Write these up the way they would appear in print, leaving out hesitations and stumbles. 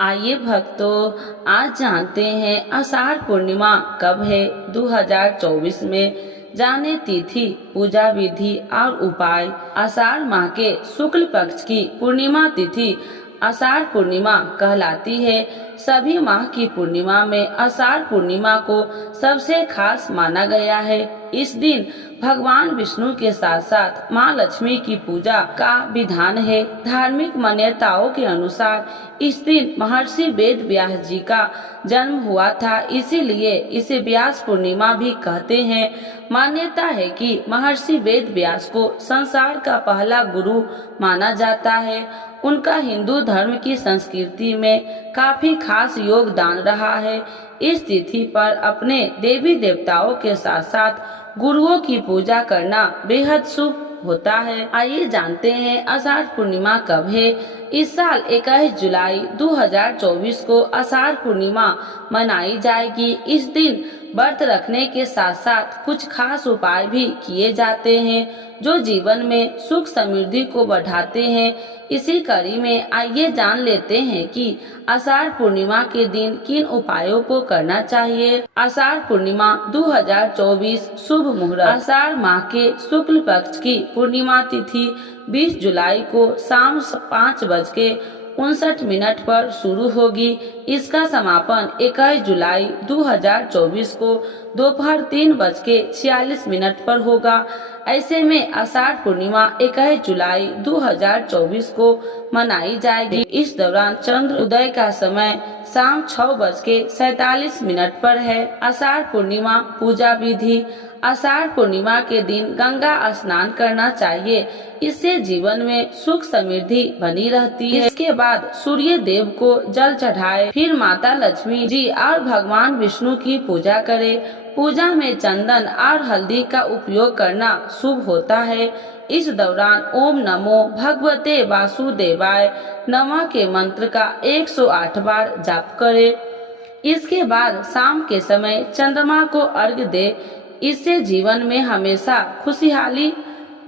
आइए भक्तों, आज जानते हैं आषाढ़ पूर्णिमा कब है। 2024 में जाने तिथि, पूजा विधि और उपाय। आषाढ़ माह के शुक्ल पक्ष की पूर्णिमा तिथि आषाढ़ पूर्णिमा कहलाती है। सभी माह की पूर्णिमा में आषाढ़ पूर्णिमा को सबसे खास माना गया है। इस दिन भगवान विष्णु के साथ साथ माँ लक्ष्मी की पूजा का विधान है। धार्मिक मान्यताओं के अनुसार इस दिन महर्षि वेद व्यास जी का जन्म हुआ था, इसीलिए इसे व्यास पूर्णिमा भी कहते हैं। मान्यता है कि महर्षि वेद व्यास को संसार का पहला गुरु माना जाता है। उनका हिंदू धर्म की संस्कृति में काफी खास योगदान रहा है। इस तिथि पर अपने देवी देवताओं के साथ साथ गुरुओं की पूजा करना बेहद शुभ होता है। आइए जानते हैं आषाढ़ पूर्णिमा कब है। इस साल 21 जुलाई 2024 को आषाढ़ पूर्णिमा मनाई जाएगी। इस दिन व्रत रखने के साथ साथ कुछ खास उपाय भी किए जाते हैं जो जीवन में सुख समृद्धि को बढ़ाते हैं। इसी कड़ी में आइए जान लेते हैं कि आषाढ़ पूर्णिमा के दिन किन उपायों को करना चाहिए। आषाढ़ पूर्णिमा 2024 शुभ मुहूर्त। आषाढ़ माह के शुक्ल पक्ष की पूर्णिमा तिथि 20 जुलाई को शाम 5:59 पर शुरू होगी। इसका समापन 21 जुलाई 2024 को दोपहर 3:46 पर होगा। ऐसे में आषाढ़ पूर्णिमा 21 जुलाई 2024 को मनाई जाएगी। इस दौरान चंद्र उदय का समय शाम 6:47 पर है। आषाढ़ पूर्णिमा पूजा विधि। आषाढ़ पूर्णिमा के दिन गंगा स्नान करना चाहिए, इससे जीवन में सुख समृद्धि बनी रहती है। इसके बाद सूर्य देव को जल चढ़ाए, फिर माता लक्ष्मी जी और भगवान विष्णु की पूजा करें। पूजा में चंदन और हल्दी का उपयोग करना शुभ होता है। इस दौरान ओम नमो भगवते वासुदेवाय नमः के मंत्र का 108 बार जाप करें। इसके बाद शाम के समय चंद्रमा को अर्घ्य दे, इससे जीवन में हमेशा खुशहाली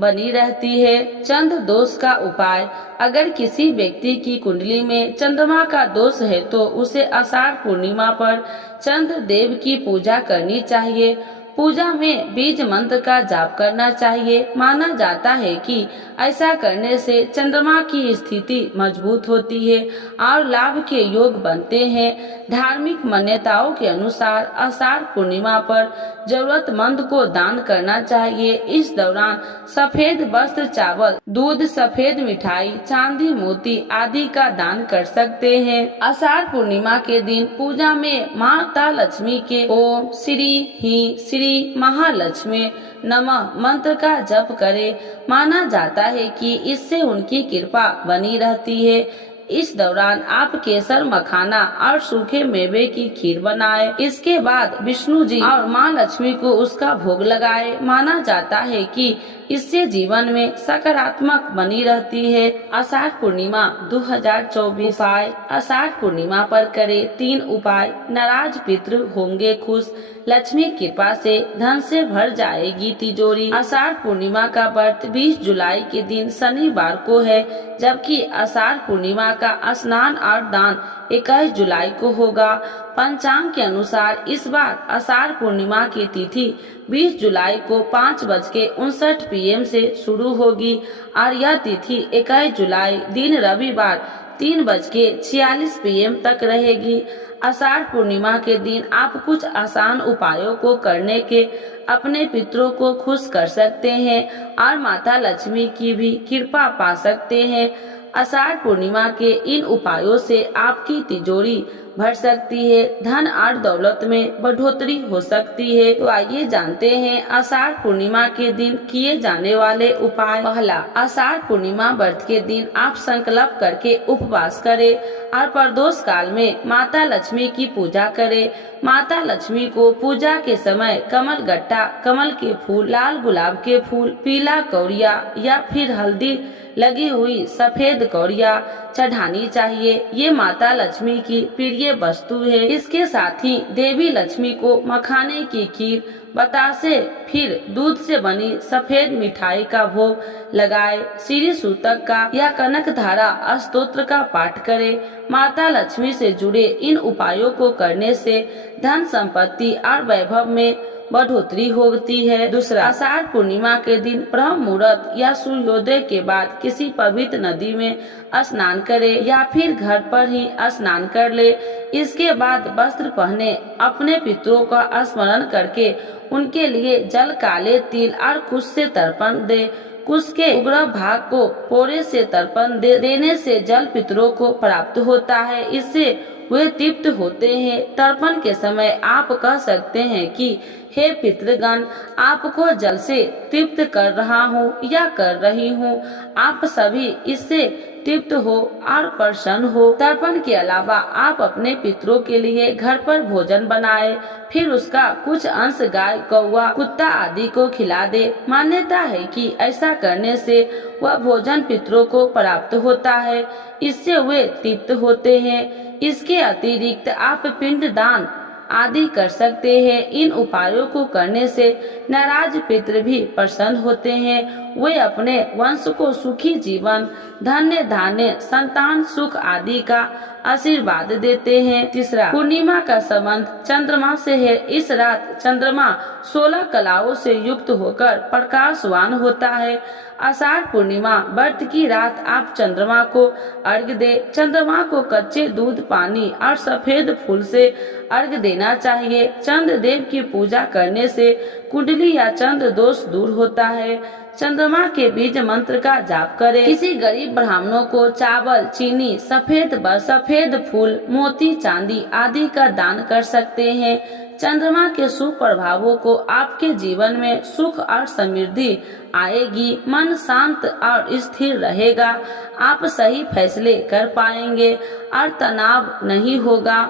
बनी रहती है। चंद्र दोष का उपाय। अगर किसी व्यक्ति की कुंडली में चंद्रमा का दोष है तो उसे आषाढ़ पूर्णिमा पर चंद्र देव की पूजा करनी चाहिए। पूजा में बीज मंत्र का जाप करना चाहिए। माना जाता है कि ऐसा करने से चंद्रमा की स्थिति मजबूत होती है और लाभ के योग बनते हैं। धार्मिक मान्यताओं के अनुसार आषाढ़ पूर्णिमा पर जरूरतमंद को दान करना चाहिए। इस दौरान सफेद वस्त्र, चावल, दूध, सफेद मिठाई, चांदी, मोती आदि का दान कर सकते हैं। आषाढ़ पूर्णिमा के दिन पूजा में माता लक्ष्मी के ओम श्री ही श्री महालक्ष्मी नमः मंत्र का जप करें। माना जाता है कि इससे उनकी कृपा बनी रहती है। इस दौरान आप केसर, मखाना और सूखे मेवे की खीर बनाएं। इसके बाद विष्णु जी और माँ लक्ष्मी को उसका भोग लगाएं। माना जाता है कि इससे जीवन में सकारात्मक बनी रहती है। आषाढ़ पूर्णिमा 2024 उपाय। आषाढ़ पूर्णिमा पर करें 3 उपाय। नाराज पितृ होंगे खुश, लक्ष्मी कृपा से धन से भर जाएगी तिजोरी। आषाढ़ पूर्णिमा का व्रत 20 जुलाई के दिन शनिवार को है, जबकि आषाढ़ पूर्णिमा का स्नान और दान 21 जुलाई को होगा। पंचांग के अनुसार इस बार आषाढ़ पूर्णिमा की तिथि 20 जुलाई को 5:59 PM से शुरू होगी और यह तिथि 21 जुलाई दिन रविवार 3:46 PM तक रहेगी। आषाढ़ पूर्णिमा के दिन आप कुछ आसान उपायों को करने के अपने पितरों को खुश कर सकते हैं और माता लक्ष्मी की भी कृपा पा सकते हैं। आषाढ़ पूर्णिमा के इन उपायों से आपकी तिजोरी भर सकती है, धन और दौलत में बढ़ोतरी हो सकती है। तो आइए जानते हैं आषाढ़ पूर्णिमा के दिन किए जाने वाले उपाय। पहला, आषाढ़ पूर्णिमा व्रत के दिन आप संकल्प करके उपवास करें और प्रदोष काल में माता लक्ष्मी की पूजा करें। माता लक्ष्मी को पूजा के समय कमल गट्टा, कमल के फूल, लाल गुलाब के फूल, पीला कौड़िया या फिर हल्दी लगी हुई सफेद कौड़िया चढ़ानी चाहिए। ये माता लक्ष्मी की प्रिय प्रिय वस्तु है। इसके साथ ही देवी लक्ष्मी को मखाने की खीर, बतासे, फिर दूध से बनी सफेद मिठाई का भोग लगाए। श्री सूतक का या कनक धारा स्तोत्र का पाठ करें। माता लक्ष्मी से जुड़े इन उपायों को करने से धन संपत्ति और वैभव में बढ़ोतरी होती है। दूसरा, आषाढ़ पूर्णिमा के दिन ब्रह्म मुहूर्त या सूर्योदय के बाद किसी पवित्र नदी में स्नान करें या फिर घर पर ही स्नान कर ले। इसके बाद वस्त्र पहने अपने पितरों का स्मरण करके उनके लिए जल, काले तिल और कुश से तर्पण दे। कुश के उग्र भाग को पोरे से तर्पण देने से जल पितरों को प्राप्त होता है। इससे वे तृप्त होते हैं। तर्पण के समय आप कह सकते हैं कि हे पितृगण, आपको जल से तृप्त कर रहा हूँ या कर रही हूँ। आप सभी इससे तृप्त हो और प्रसन्न हो। तर्पण के अलावा आप अपने पितरों के लिए घर पर भोजन बनाए, फिर उसका कुछ अंश गाय, कौवा, कुत्ता आदि को खिला दे। मान्यता है कि ऐसा करने से वह भोजन पितरों को प्राप्त होता है, इससे वे तृप्त होते हैं। इसके अतिरिक्त आप पिंड दान आदि कर सकते हैं। इन उपायों को करने से नाराज पितृ भी प्रसन्न होते हैं। वे अपने वंश को सुखी जीवन, धन्य धान्य, संतान सुख आदि का आशीर्वाद देते हैं। तीसरा, पूर्णिमा का संबंध चंद्रमा से है। इस रात चंद्रमा 16 कलाओं से युक्त होकर प्रकाशवान होता है। आषाढ़ पूर्णिमा व्रत की रात आप चंद्रमा को अर्घ्य दे। चंद्रमा को कच्चे दूध, पानी और सफेद फूल से अर्घ्य देना चाहिए। चंद्र देव की पूजा करने से कुंडली या चंद्र दोष दूर होता है। चंद्रमा के बीज मंत्र का जाप करें। किसी गरीब ब्राह्मणों को चावल, चीनी, सफेद फूल, मोती, चांदी आदि का दान कर सकते हैं। चंद्रमा के शुभ प्रभावों को आपके जीवन में सुख और समृद्धि आएगी। मन शांत और स्थिर रहेगा। आप सही फैसले कर पाएंगे और तनाव नहीं होगा।